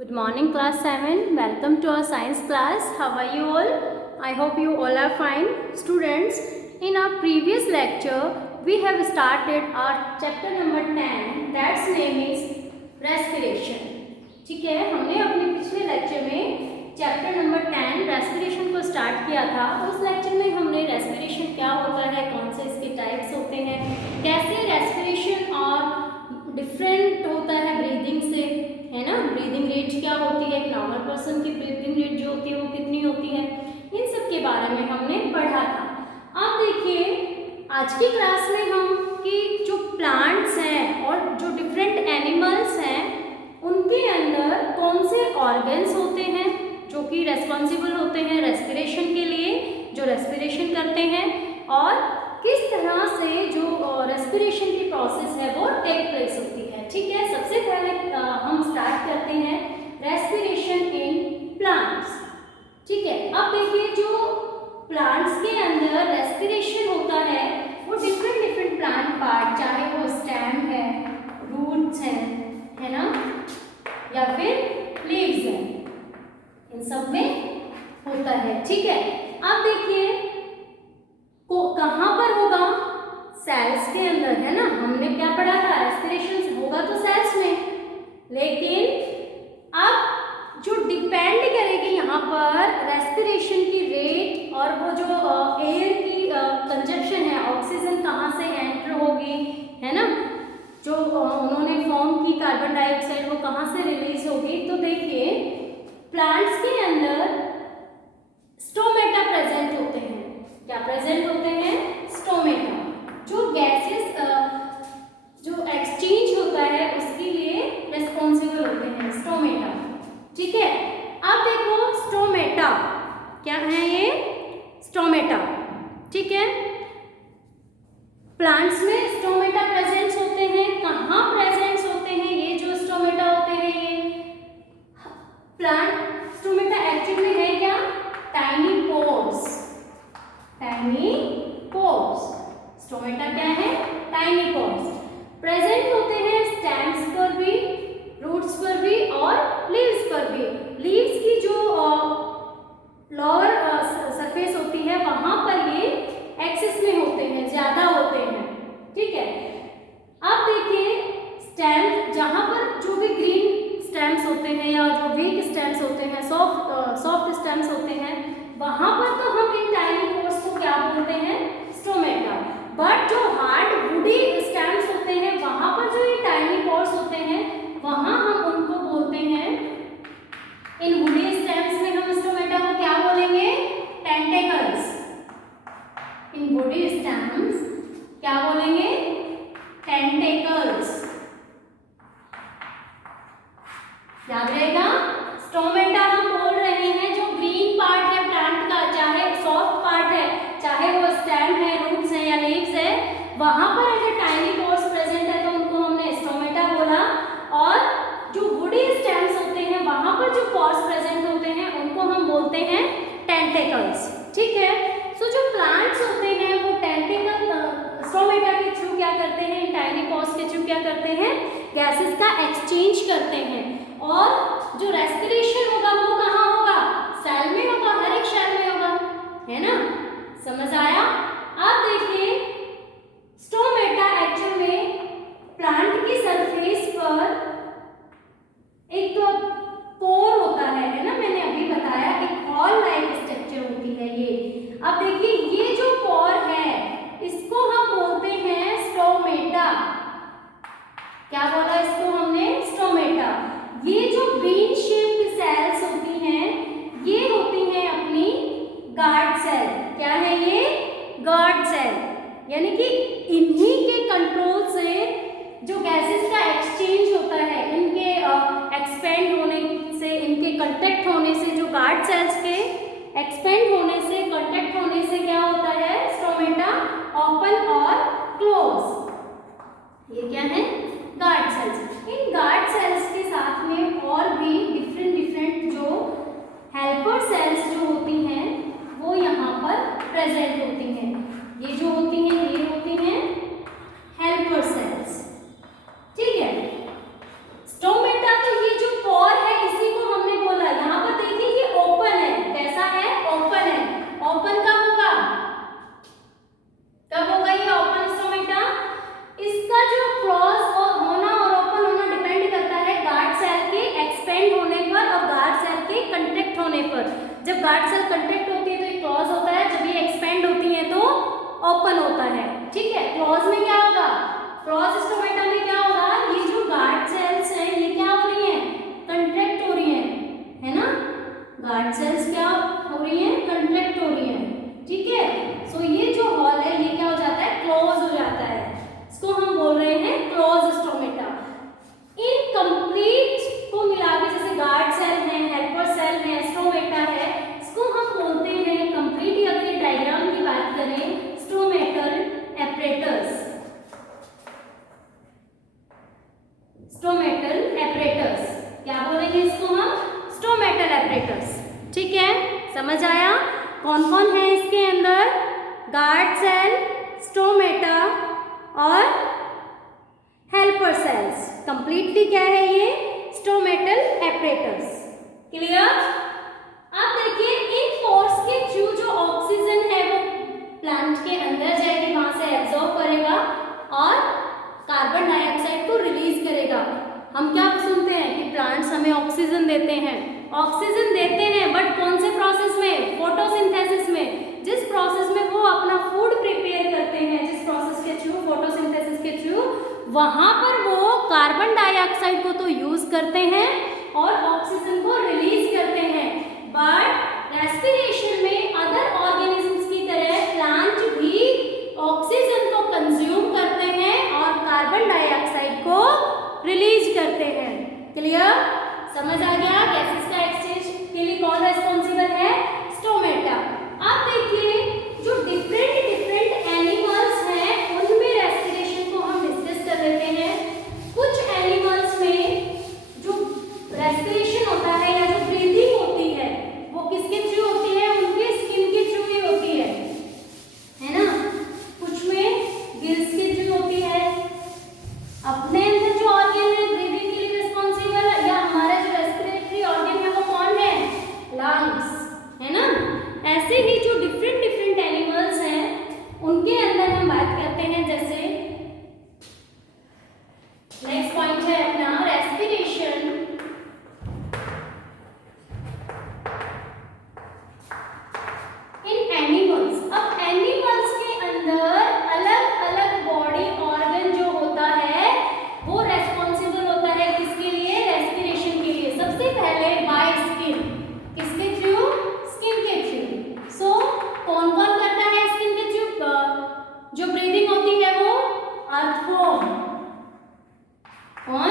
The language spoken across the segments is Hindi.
Good morning, class 7. Welcome to our science class. How are you all? I hope you all are fine. Students, in our previous lecture, we have started our chapter number 10. That's name is respiration. ठीक है, हमने अपने पिछले लेक्चर में चैप्टर नंबर 10 रेस्पिरेशन को स्टार्ट किया था। उस लेक्चर में हमने रेस्पिरेशन क्या होता है, कौन से इसके टाइप्स होते हैं, कैसे रेस्पिरेशन और डिफरेंट होता है ब्रीदिंग से, है ना। ब्रीदिंग रेट क्या होती है, एक नॉर्मल पर्सन की ब्रीदिंग रेट जो होती है वो कितनी होती है, इन सब के बारे में हमने पढ़ा था। अब देखिए आज की क्लास में हम कि जो प्लांट्स हैं और जो डिफरेंट एनिमल्स हैं उनके अंदर कौन से ऑर्गन्स होते हैं जो कि रेस्पॉन्सिबल होते हैं रेस्पिरेशन के लिए, जो रेस्पिरेशन करते हैं, और किस तरह से जो रेस्पिरेशन की प्रोसेस है वो टेक प्लेस होती है। ठीक है, सबसे पहले हम स्टार्ट करते हैं रेस्पिरेशन इन प्लांट्स। ठीक है, अब देखिए जो प्लांट्स के अंदर रेस्पिरेशन होता है वो डिफरेंट प्लांट पार्ट, चाहे वो स्टेम है, रूट्स है ना, या फिर लीव्स हैं, इन सब में होता है। ठीक है, अब देखिए को कहाँ पर होगा, सेल्स के अंदर, है ना। हमने क्या पढ़ा था, रेस्पिरेशन होगा तो सेल्स में, लेकिन अब जो डिपेंड करेगी यहाँ पर रेस्पिरेशन की रेट और वो जो एयर की कंजप्शन है, ऑक्सीजन कहाँ से एंटर होगी, है ना, जो उन्होंने फॉर्म की कार्बन डाइऑक्साइड वो कहाँ से रिलीज होगी। तो देखिए प्लांट्स के अंदर स्टोमेटा प्रेजेंट होते हैं। क्या प्रेजेंट होते हैं, स्टोमेटा, जो गैसेस जो एक्सचेंज होता है उसके लिए रेस्पॉन्सिबल होते हैं, स्टोमेटा। ठीक है, अब देखो स्टोमेटा क्या है, ये स्टोमेटा। ठीक है, प्लांट्स में स्टोमेटा प्रेजेंट होते हैं। कहाँ प्रेजेंट होते हैं ये जो स्टोमेटा होते हैं, ये प्लांट स्टोमेटा एक्चुअली में है क्या, tiny pores. Tiny pores, stomata क्या है, टाइनी पोर्स प्रेजेंट होते हैं स्टेम्स पर भी, रूट्स पर भी और लीव्स पर भी। लीव्स की जो लोअर सरफेस होती है वहां पर ये एक्सेस में होते हैं, ज्यादा होते हैं। ठीक है, अब देखिए स्टेम, जहां पर जो भी ग्रीन स्टेम्स होते हैं या जो वीक स्टेम्स होते हैं, सॉफ्ट स्टेम्स होते हैं, वहां पर तो हम इन टाइनी पोर्स को क्या बोलते हैं, स्टोमेटा। बट जो हार्ड वुडी स्टेम्स होते हैं वहां पर जो ये टाइनी पोर्स होते हैं वहां हम उनको बोलते हैं, इन वुडी स्टेम्स में हम स्टोमेटा को क्या बोलेंगे, टेंटेकल्स। इन वुडी स्टेम्स क्या बोलेंगे, टेंटेकल्स। याद रहेगा, स्टोमेटा हम बोल रहे हैं जो ग्रीन पार्ट है प्लांट का, चाहे सॉफ्ट पार्ट है, चाहे वो स्टेम है, रूट्स है या लीव्स है, वहां पर अगर टाइनी पोर्स प्रेजेंट है तो उनको हमने स्टोमेटा बोला। और जो वुडी स्टेम्स होते हैं वहां पर जो पोर्स प्रेजेंट होते हैं उनको हम बोलते हैं टेंटेकल्स। ठीक है, सो जो प्लांट्स होते हैं वो टेंटेकल स्टोमेटा के थ्रू क्या करते हैं, टाइनी पोर्स के थ्रू क्या करते हैं, गैसेस का एक्सचेंज करते हैं। और जो रेस्पिरेशन होगा वो कहाँ होगा, सेल में होगा, हर एक सेल में होगा, है ना। समझ आया। अब देखिए स्टोमेटा एक्चुअल में प्लांट की सरफेस पर एक पोर होता है ना, मैंने अभी बताया एक हॉल लाइक स्ट्रक्चर होती है ये। अब देखिए ये जो पोर है इसको हम बोलते हैं स्टोमेटा। क्या बोला इसको हमने, स्टोमेटा। ये जो ग्रीन शेप्ड सेल्स होती हैं ये होती हैं अपनी गार्ड सेल। क्या है ये, गार्ड सेल, यानी कि इन्हीं के कंट्रोल से जो गैसेस का एक्सचेंज होता है, इनके एक्सपेंड होने से, इनके कांटेक्ट होने से, जो गार्ड सेल्स के एक्सपेंड होने से, कांटेक्ट होने से क्या होता है, स्टोमेटा ओपन और क्लोज। ये क्या है, गार्ड सेल्स। इन गार्ड सेल्स के साथ में और भी डिफरेंट जो हेल्पर सेल्स जो होती हैं वो यहाँ पर प्रेजेंट होती हैं। ये जो होती हैं ये होती हैं हेल्पर सेल्स। ठीक है, स्टोमेटा तो ये जो पोर है इसी को जब गार्ड सेल कंट्रैक्ट होती है तो ये क्लोज होता है, जब ये एक्सपेंड होती है तो ओपन होता है। ठीक है, क्लोज में क्या होगा, क्लोज स्टोमेटा में क्या होगा, ये जो गार्ड सेल्स हैं ये क्या हो रही हैं, कंट्रैक्ट हो रही हैं, है ना। गार्ड सेल्स क्या हो रही हैं, कंट्रैक्ट हो रही हैं। ठीक है, सो ये जो हॉल है ये क्या हो जाता है, क्लोज हो जाता है। इसको हम बोल रहे हैं क्लोज स्टोमेटा। इनकम्प्लीट को मिला के जैसे गार्ड सेल है, हेल्पर सेल है, स्टोमेटा है, इसको हम बोलते हैं कंप्लीट। अगर डायग्राम की बात करें, स्टोमेटल एपरेटस, स्टोमेटल एपरेटस क्या बोलेंगे इसको हम, स्टोमेटल एपरेटस। ठीक है, समझ आया। कौन कौन है इसके अंदर, गार्ड सेल, स्टोमेटा और हेल्पर सेल्स। कंप्लीटली क्या है ये, स्टोमेटल एपरेटस। क्लियर। अब देखिए इन पोर्स के थ्रू जो ऑक्सीजन है वो प्लांट के अंदर जाएगी, वहां से एब्जॉर्ब करेगा और कार्बन डाइऑक्साइड को रिलीज करेगा। हम क्या सुनते हैं कि प्लांट्स हमें ऑक्सीजन देते हैं, ऑक्सीजन देते हैं, बट कौन से प्रोसेस में, फोटोसिंथेसिस में। जिस प्रोसेस में वो अपना फूड प्रिपेयर करते हैं, जिस प्रोसेस के थ्रू, फोटोसिंथेसिस के थ्रू, वहां पर वो कार्बन डाइऑक्साइड को तो यूज करते हैं और ऑक्सीजन को रिलीज करते हैं। बट रेस्पिरेशन में अदर ऑर्गेनिजम्स की तरह प्लांट भी ऑक्सीजन को कंज्यूम करते हैं और कार्बन डाइऑक्साइड को रिलीज करते हैं। क्लियर, समझ आ गया। गैसेस का एक्सचेंज के लिए कौन रेस्पॉन्सिबल है, स्टोमेटा। अब देखिए जो डिफरेंट डिफरेंट एनिमल्स हैं उनमें रेस्पिरेशन को हम डिस्कस कर लेते हैं। कुछ एनिमल्स में जो रेस्पिरेशन होता है या जो ब्रीदिंग होती है वो किसके थ्रू होती है, उनके स्किन के थ्रू ही होती है ना। कुछ में गिल्स के थ्रू होती है, अपने अंदर जो ऑर्गन है ब्रीदिंग के लिए रिस्पॉन्सिबल है, या हमारा जो रेस्पिरेटरी ऑर्गन है वो कौन है, लंग्स, है ना। ऐसे ही जो डिफरेंट डिफरेंट एनिमल्स हैं उनके अंदर हम बात करते हैं। जैसे नेक्स्ट पॉइंट है अपना रेस्पिरेशन। इन एनिमल्स, अब एनिमल्स के अंदर अलग अलग बॉडी ऑर्गन जो होता है वो रेस्पॉन्सिबल होता है किसके लिए, रेस्पिरेशन के लिए। सबसे पहले बाय स्किन, किसके थ्रू, स्किन के थ्रू। सो कौन कौन करता है स्किन के थ्रू, जो ब्रीदिंग होती है वो अर्थवॉर्म, कौन,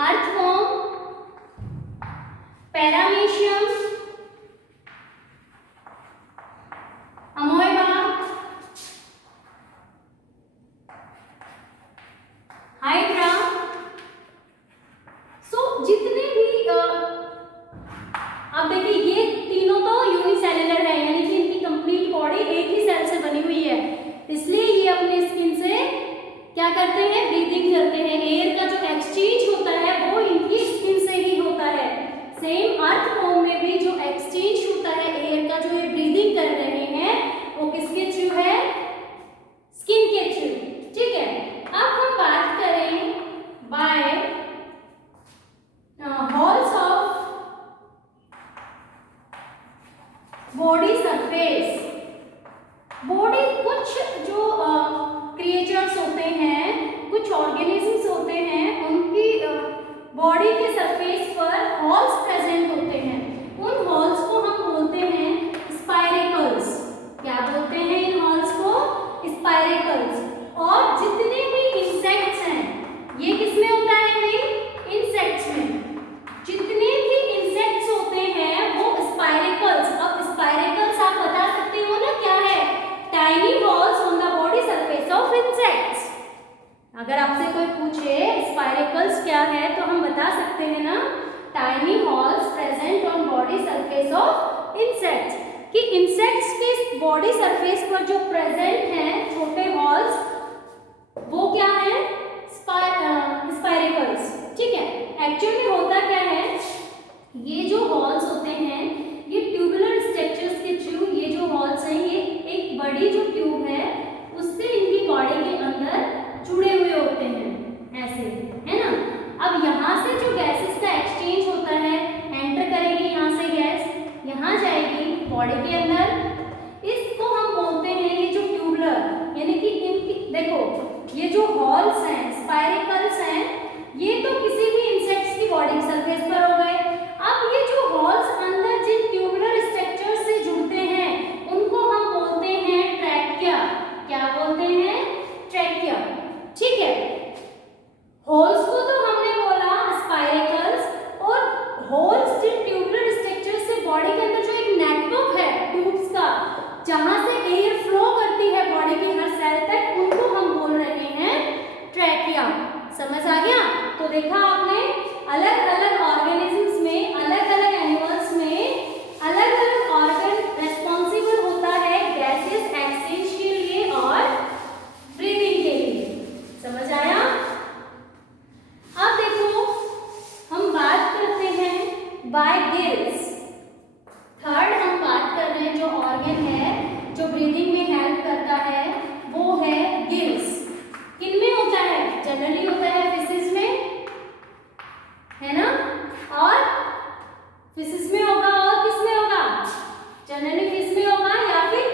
अर्थवॉर्म, पैरामीशियम, अमोएबा, हाइड्रा। सो जितने भी अब देखिए ये तीनों तो यूनिसेलुलर है, यानी कि इनकी कंप्लीट बॉडी एक ही सेल से बनी हुई है, इसलिए ये अपने स्किन से क्या करते हैं, ब्रीदिंग करते हैं। एयर का जो एक्सचेंज होता है वो इनकी स्किन से ही होता है। सेम अर्थवॉर्म में भी जो एक्सचेंज होता है एयर का, जो ये ब्रीदिंग कर रहे हैं वो किसके थ्रू है, स्किन के थ्रू। ठीक है, अब हम बात करें by holes of body surface. Body, कुछ जो क्रिएचर्स होते हैं, कुछ ऑर्गेनिजम्स होते हैं, उनकी बॉडी के सरफेस पर हॉल्स प्रेजेंट होते हैं। उन हॉल्स को हम बोलते हैं स्पाइरेकल्स। क्या बोलते हैं इन हॉल्स को, स्पाइरेकल्स। और जितने भी इंसेक्ट्स हैं ये किसमें होता है भाई, इंसेक्ट्स में। जितने भी इंसेक्ट्स होते हैं वो स्पाइरेकल्स। अब स्पाइरेकल्स आप बता सकते हो ना क्या है, tiny halls on the body surface of insects. अगर आपसे कोई पूछे स्पाइरेकल्स क्या है तो हम बता सकते हैं ना, tiny halls present on body surface of insects. कि इंसेक्ट्स के बॉडी सरफेस पर जो प्रेजेंट हैं छोटे हॉल्स वो क्या है, स्पाइरेकल्स। ठीक है, एक्चुअली होता क्या है, ये जो हॉल्स होते हैं ये ट्यूबुलर स्ट्रक्चर्स के थ्रू, ये जो हॉल्स हैं ये एक बड़ी जो ट्यूब है उससे इनकी बॉडी के अंदर जुड़े हुए होते हैं, ऐसे, है ना। अब यहाँ से जो गैसेस का एक्सचेंज होता है, एंटर करेगी यहाँ से गैस, यहाँ जाएगी जहां से एयर फ्लो करती है बॉडी की हर सेल तक, उनको हम बोल रहे हैं ट्रैकिया। समझ आ गया? तो देखा आपने, अलग अलग ऑर्गेनिजम्स में, अलग अलग एनिमल्स में अलग अलग ऑर्गन रेस्पॉन्सिबल होता है गैसेस एक्सचेंज के लिए और ब्रीदिंग के लिए। समझ आया? अब देखो हम बात करते हैं बाय गिल्स। थर्ड हम बात कर रहे हैं जो ऑर्गन है जो ब्रीदिंग में हेल्प करता है, वो है गिल्स। किनमें होता है? जनरली होता है फिशेस में, है ना, और फिशेस में होगा और किसमें होगा? जनरली फिश में होगा, या फिर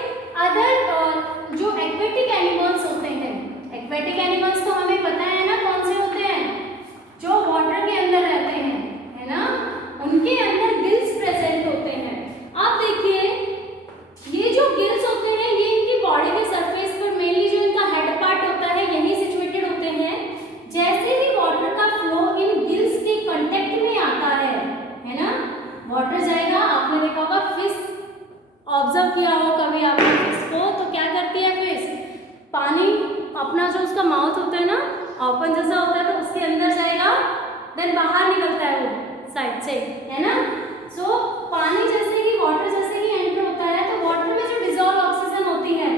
अदर जो एक्वेटिक एनिमल्स होते हैं। एक्वेटिक एनिमल्स तो हमें पता है ना कौन से होते हैं, जो वाटर के अंदर रहते हैं, है ना, उनके अंदर गिल्स प्रेजेंट होते हैं। आप देखिए ये जो गिल्स होते हैं ये इनकी बॉडी के सरफेस पर, मेनली जो इनका हेड पार्ट होता है यहीं सिचुएटेड होते हैं। जैसे ही वाटर का फ्लो इन गिल्स के कांटेक्ट में आता है ना, वाटर जाएगा। आपने देखा होगा फिश, ऑब्जर्व किया हो कभी आपने फिश को, तो क्या करती है फिश? पानी अपना जो उसका माउथ होता है ना, ओपन जैसा होता है, तो उसके अंदर जाएगा, देन बाहर निकलता है वो साइड से, है ना। सो पानी जैसे ही, वाटर जैसे ही एंटर होता है, तो वाटर में जो डिजॉल्व ऑक्सीजन होती है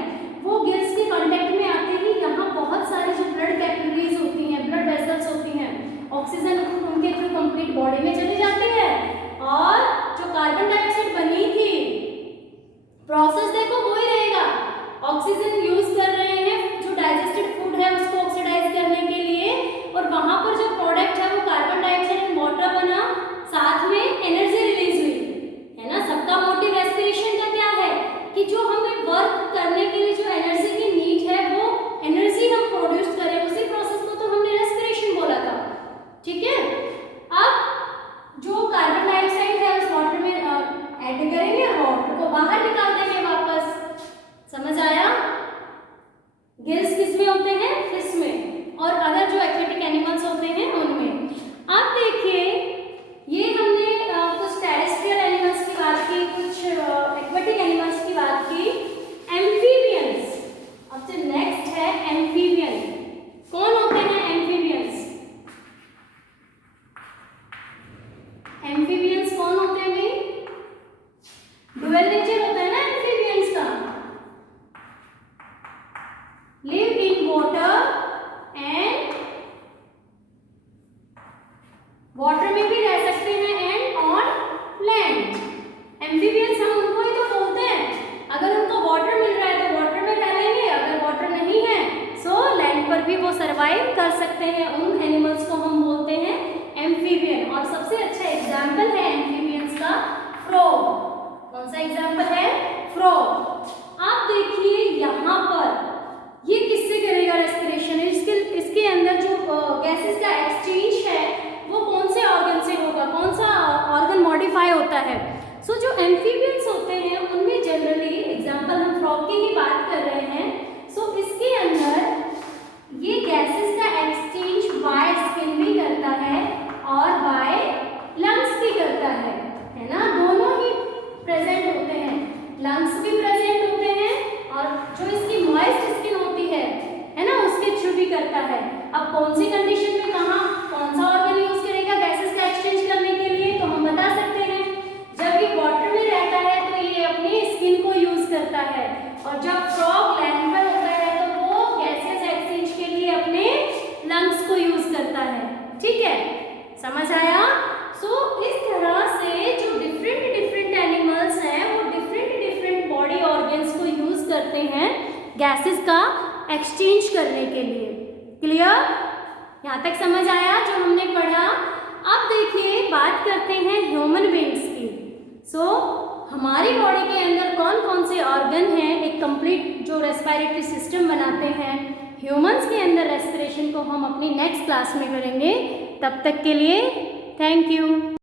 वो गिल्स के कांटेक्ट में आते ही यहाँ बहुत सारी जो ब्लड कैपिलरीज होती हैं, ब्लड वेसल्स होती हैं, ऑक्सीजन उनके थ्रू कंप्लीट बॉडी में चली जाती है, और जो कार्बन डाइऑक्साइड बनी थी, प्रोसेस देखो वही रहेगा। ऑक्सीजन यूज कर रहे हैं जो डाइजेस्टेड फूड है उसको ऑक्सीडाइज करने के लिए, और वहां पर जो प्रोडक्ट है वो कार्बन डाइऑक्साइड एंड वाटर बना, साथ में एनर्जी रिलीज हुई, है ना। सबका मोटिव रेस्पिरेशन का क्या है कि जो हमें वर्क करने के लिए जो एनर्जी की नीड है वो एनर्जी हम प्रोड्यूस करें, उसी प्रोसेस को तो हमने रेस्पिरेशन बोला था, ठीक है। अब जो कार्बन डाइऑक्साइड है उस वाटर में ऐड करेंगे और वाटर को बाहर निकाल देंगे वापस। समझ आया? गिल्स किसमें होते हैं? फिश में, और अदर जो एक्वेटिक एनिमल्स होते हैं उनमें। अब देखिए ये हमने कुछ टेरेस्ट्रियल एनिमल्स की बात की, कुछ एक्वेटिक एनिमल्स की बात की। एम्फीबियंस, अब से नेक्स्ट है एम्फीबियन। कौन होते हैं एम्फीबियंस? एम्फीबियंस कौन होते हैं भाई? डुअल नेचर होता है ना एम्फीबियंस का, live in water and, water में भी रह सकते हैं एंड ऑन लैंड। एम्फीबियंस हम उनको ही तो बोलते हैं, अगर उनको वाटर मिल रहा है तो वाटर में रह लेंगे, अगर वाटर नहीं है सो लैंड पर भी वो सरवाइव कर सकते हैं। उन एनिमल्स को हम बोलते हैं एम्फीबियन। और सबसे अच्छा एग्जाम्पल है एम्फीबियंस का फ्रॉग। कौन सा एग्जाम्पल है? फ्रॉग। आप देखिए यहाँ पर ये किससे करेगा रेस्पिरेशन? इसके अंदर जो गैसेस का एक्सचेंज है वो कौन से ऑर्गन से होगा? कौन सा ऑर्गन मॉडिफाई होता है? सो जो एम्फीबियंस होते हैं उनमें जनरली, एग्जाम्पल हम फ्रॉग की ही बात कर रहे हैं, सो इसके अंदर ये गैसेस का एक्सचेंज बाय स्किन भी करता है और बाय लंग्स भी करता है ना। दोनों ही प्रेजेंट होते हैं, लंग्स भी प्रेजेंट होते हैं और जो इसकी मॉइस्ट स्किन होती है ना, उसके थ्रू भी करता है। अब कौन सी कंडीशन में कहाँ कौन सा ऑर्गन यूज करेगा गैसेस का एक्सचेंज करने के लिए, तो हम बता सकते हैं जब ये वाटर में रहता है तो ये अपनी स्किन को यूज करता है, और जब फ्रॉग लैंड पर होता है तो वो गैसेस एक्सचेंज के लिए अपने लंग्स को यूज करता है। ठीक है, समझ आया? सो इस तरह से जो डिफरेंट एनिमल्स हैं वो डिफरेंट बॉडी ऑर्गन्स को यूज करते हैं गैसेस का एक्सचेंज करने के लिए। क्लियर? यहाँ तक समझ आया जो हमने पढ़ा? अब देखिए बात करते हैं ह्यूमन बीइंग्स की। सो हमारी बॉडी के अंदर कौन कौन से ऑर्गन हैं, एक कंप्लीट जो रेस्पिरेटरी सिस्टम बनाते हैं। ह्यूमंस के अंदर रेस्पिरेशन को हम अपनी नेक्स्ट क्लास में करेंगे। तब तक के लिए थैंक यू।